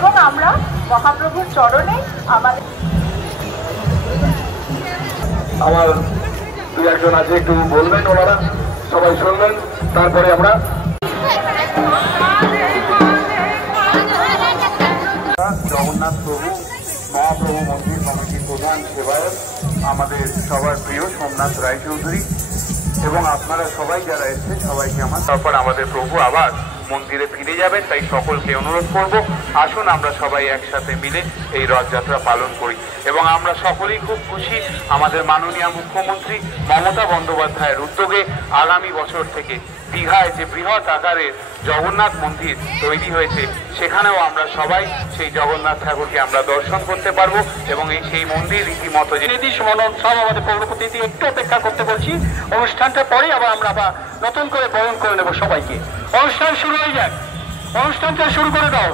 এবং আমরা মহাপ্রভুর চরণে আমার দু একজন আছে একটু বলবেন, ওনারা সবাই শুনবেন, তারপরে আমরা জগন্নাথ প্রভু মহাপ্রভু মন্দির কমিটির প্রধান সেবায়ক আমাদের সবার প্রিয় সোমনাথ রায়চৌধুরী এবং আপনারা সবাই যারা এসেছেন সবাইকে আমার তারপর আমাদের প্রভু আবার মন্দিরে ফিরে যাবেন, তাই সকলকে অনুরোধ করব আসুন আমরা সবাই একসাথে মিলে এই রথযাত্রা পালন করি। এবং আমরা সকলেই খুব খুশি আমাদের মাননীয় মুখ্যমন্ত্রী মমতা বন্দ্যোপাধ্যায়ের উদ্যোগে আগামী বছর থেকে দীঘায় যে বৃহৎ আকারের জগন্নাথ মন্দির তৈরি হয়েছে সেখানেও আমরা সবাই সেই জগন্নাথ ঠাকুরকে আমরা দর্শন করতে পারবো এবং এই সেই মন্দির রীতিমতো যে নীতি সমানন সব আমাদের পৌরপতি একটু অপেক্ষা করতে বলছি। অনুষ্ঠানটা পরে আবার আমরা নতুন করে বরণ করে নেব সবাইকে। অনুষ্ঠান শুরু হয়ে যাক, অনুষ্ঠানটা শুরু করে দাও।